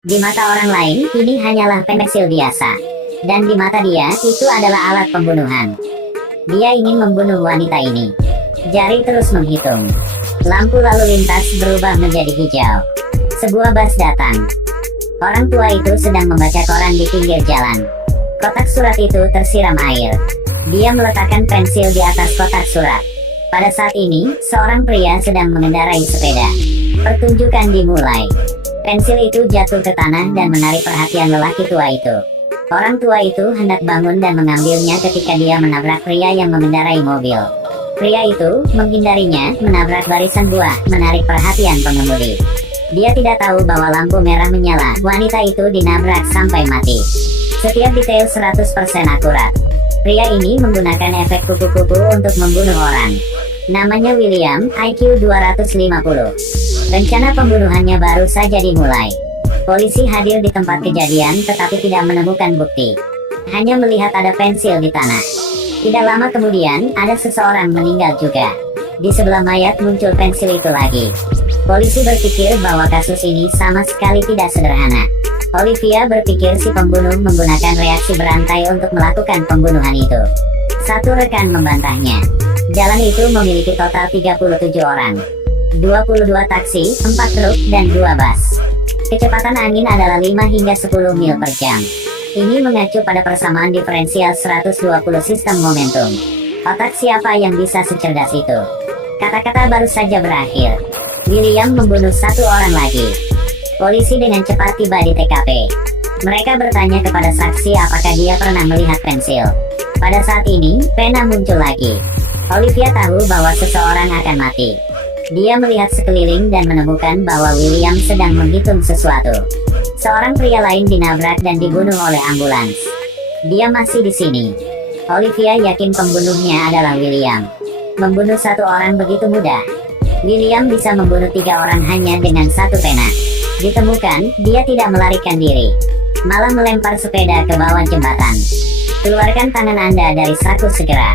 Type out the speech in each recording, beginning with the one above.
Di mata orang lain, ini hanyalah pensil biasa. Dan di mata dia, itu adalah alat pembunuhan. Dia ingin membunuh wanita ini. Jari terus menghitung. Lampu lalu lintas berubah menjadi hijau. Sebuah bus datang. Orang tua itu sedang membaca koran di pinggir jalan. Kotak surat itu tersiram air. Dia meletakkan pensil di atas kotak surat. Pada saat ini, seorang pria sedang mengendarai sepeda. Pertunjukan dimulai. Pensil itu jatuh ke tanah dan menarik perhatian lelaki tua itu. Orang tua itu hendak bangun dan mengambilnya ketika dia menabrak pria yang mengendarai mobil. Pria itu menghindarinya, menabrak barisan buah, menarik perhatian pengemudi. Dia tidak tahu bahwa lampu merah menyala. Wanita itu dinabrak sampai mati. Setiap detail 100% akurat. Pria ini menggunakan efek kupu-kupu untuk membunuh orang. Namanya William, IQ 250. Rencana pembunuhannya baru saja dimulai. Polisi hadir di tempat kejadian tetapi tidak menemukan bukti. Hanya melihat ada pensil di tanah. Tidak lama kemudian, ada seseorang meninggal juga. Di sebelah mayat muncul pensil itu lagi. Polisi berpikir bahwa kasus ini sama sekali tidak sederhana. Olivia berpikir si pembunuh menggunakan reaksi berantai untuk melakukan pembunuhan itu. Satu rekan membantahnya. Jalan itu memiliki total 37 orang. 22 taksi, 4 truk, dan 2 bus. Kecepatan angin adalah 5 hingga 10 mil per jam. Ini mengacu pada persamaan diferensial 120 sistem momentum. Otak siapa yang bisa secerdas itu? Kata-kata baru saja berakhir. William membunuh satu orang lagi. Polisi dengan cepat tiba di TKP. Mereka bertanya kepada saksi apakah dia pernah melihat pensil. Pada saat ini, pena muncul lagi. Olivia tahu bahwa seseorang akan mati. Dia melihat sekeliling dan menemukan bahwa William sedang menghitung sesuatu. Seorang pria lain dinabrak dan dibunuh oleh ambulans. Dia masih di sini. Olivia yakin pembunuhnya adalah William. Membunuh satu orang begitu mudah. William bisa membunuh 3 orang hanya dengan satu pena. Ditemukan, dia tidak melarikan diri. Malah melempar sepeda ke bawah jembatan. Keluarkan tangan Anda dari saku segera.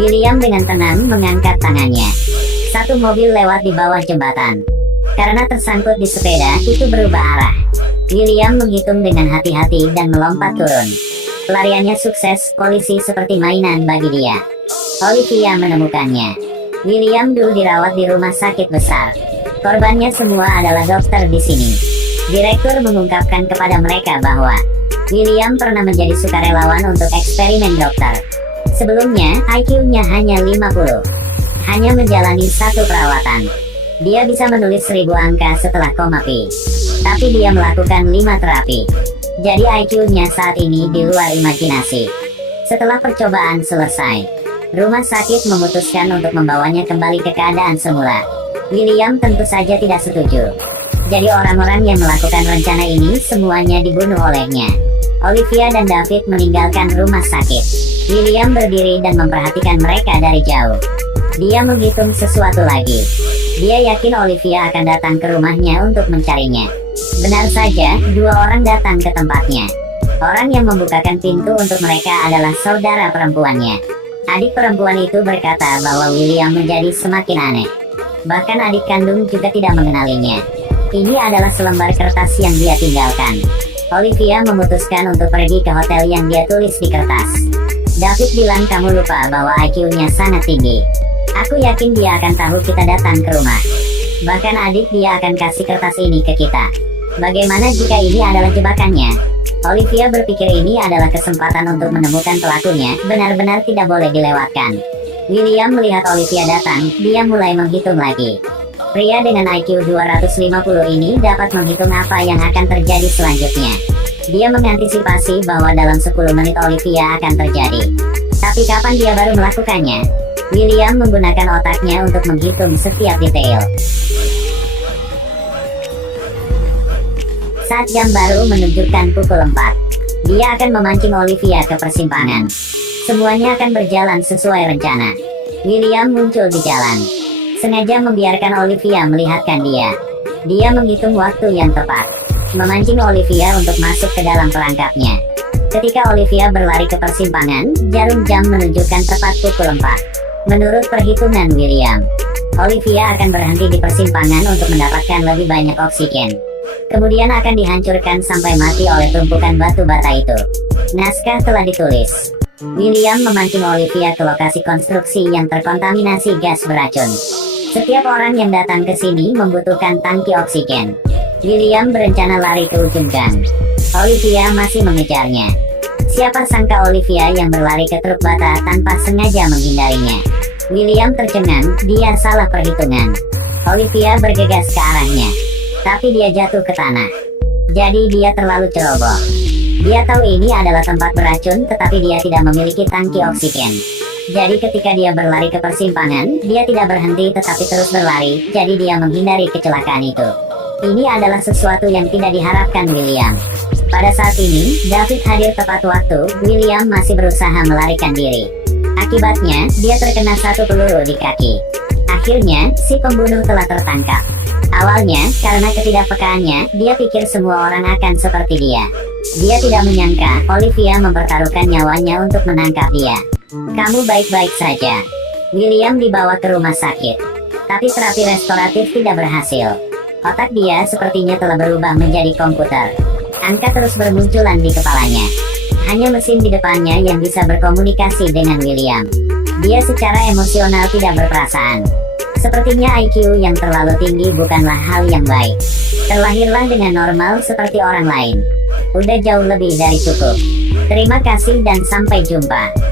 William dengan tenang mengangkat tangannya. Satu mobil lewat di bawah jembatan. Karena tersangkut di sepeda, itu berubah arah. William menghitung dengan hati-hati dan melompat turun. Pelariannya sukses, polisi seperti mainan bagi dia. Olivia menemukannya. William dulu dirawat di rumah sakit besar. Korbannya semua adalah dokter di sini. Direktur mengungkapkan kepada mereka bahwa William pernah menjadi sukarelawan untuk eksperimen dokter. Sebelumnya, IQ-nya hanya 50. Hanya menjalani satu perawatan. Dia bisa menulis 1000 angka setelah komapi. Tapi dia melakukan 5 terapi. Jadi IQ-nya saat ini di luar imajinasi. Setelah percobaan selesai, rumah sakit memutuskan untuk membawanya kembali ke keadaan semula. William tentu saja tidak setuju. Jadi orang-orang yang melakukan rencana ini semuanya dibunuh olehnya. Olivia dan David meninggalkan rumah sakit. William berdiri dan memperhatikan mereka dari jauh. Dia menghitung sesuatu lagi. Dia yakin Olivia akan datang ke rumahnya untuk mencarinya. Benar saja, 2 orang datang ke tempatnya. Orang yang membukakan pintu untuk mereka adalah saudara perempuannya. Adik perempuan itu berkata bahwa William menjadi semakin aneh. Bahkan adik kandung juga tidak mengenalinya. Ini adalah selembar kertas yang dia tinggalkan. Olivia memutuskan untuk pergi ke hotel yang dia tulis di kertas. David bilang kamu lupa bahwa IQ-nya sangat tinggi. Aku yakin dia akan tahu kita datang ke rumah. Bahkan adik dia akan kasih kertas ini ke kita. Bagaimana jika ini adalah jebakannya? Olivia berpikir ini adalah kesempatan untuk menemukan pelakunya, benar-benar tidak boleh dilewatkan. William melihat Olivia datang, dia mulai menghitung lagi. Pria dengan IQ 250 ini dapat menghitung apa yang akan terjadi selanjutnya. Dia mengantisipasi bahwa dalam 10 menit Olivia akan terjadi. Tapi kapan dia baru melakukannya? William menggunakan otaknya untuk menghitung setiap detail. Saat jam baru menunjukkan pukul 4, dia akan memancing Olivia ke persimpangan. Semuanya akan berjalan sesuai rencana. William muncul di jalan. Sengaja membiarkan Olivia melihatkan dia. Dia menghitung waktu yang tepat. Memancing Olivia untuk masuk ke dalam perangkapnya. Ketika Olivia berlari ke persimpangan, jarum jam menunjukkan tepat pukul 4. Menurut perhitungan William, Olivia akan berhenti di persimpangan untuk mendapatkan lebih banyak oksigen. kemudian akan dihancurkan sampai mati oleh tumpukan batu bata itu. Naskah telah ditulis. William memancing Olivia ke lokasi konstruksi yang terkontaminasi gas beracun. Setiap orang yang datang ke sini membutuhkan tangki oksigen. William berencana lari ke ujung gang. Olivia masih mengejarnya. Siapa sangka Olivia yang berlari ke truk bata tanpa sengaja menghindarinya. William tercengang, dia salah perhitungan. Olivia bergegas ke arahnya, tapi dia jatuh ke tanah. Jadi dia terlalu ceroboh. Dia tahu ini adalah tempat beracun, tetapi dia tidak memiliki tangki oksigen. Jadi ketika dia berlari ke persimpangan, dia tidak berhenti tetapi terus berlari, jadi dia menghindari kecelakaan itu. Ini adalah sesuatu yang tidak diharapkan William. Pada saat ini, David hadir tepat waktu. William masih berusaha melarikan diri. Akibatnya, dia terkena satu peluru di kaki. Akhirnya, si pembunuh telah tertangkap. Awalnya, karena ketidakpekaannya, dia pikir semua orang akan seperti dia. Dia tidak menyangka Olivia mempertaruhkan nyawanya untuk menangkap dia. Kamu baik-baik saja. William dibawa ke rumah sakit. Tapi terapi restoratif tidak berhasil. Otak dia sepertinya telah berubah menjadi komputer. Angka terus bermunculan di kepalanya. Hanya mesin di depannya yang bisa berkomunikasi dengan William. Dia secara emosional tidak berperasaan. Sepertinya IQ yang terlalu tinggi bukanlah hal yang baik. Terlahirlah dengan normal seperti orang lain. Udah jauh lebih dari cukup. Terima kasih dan sampai jumpa.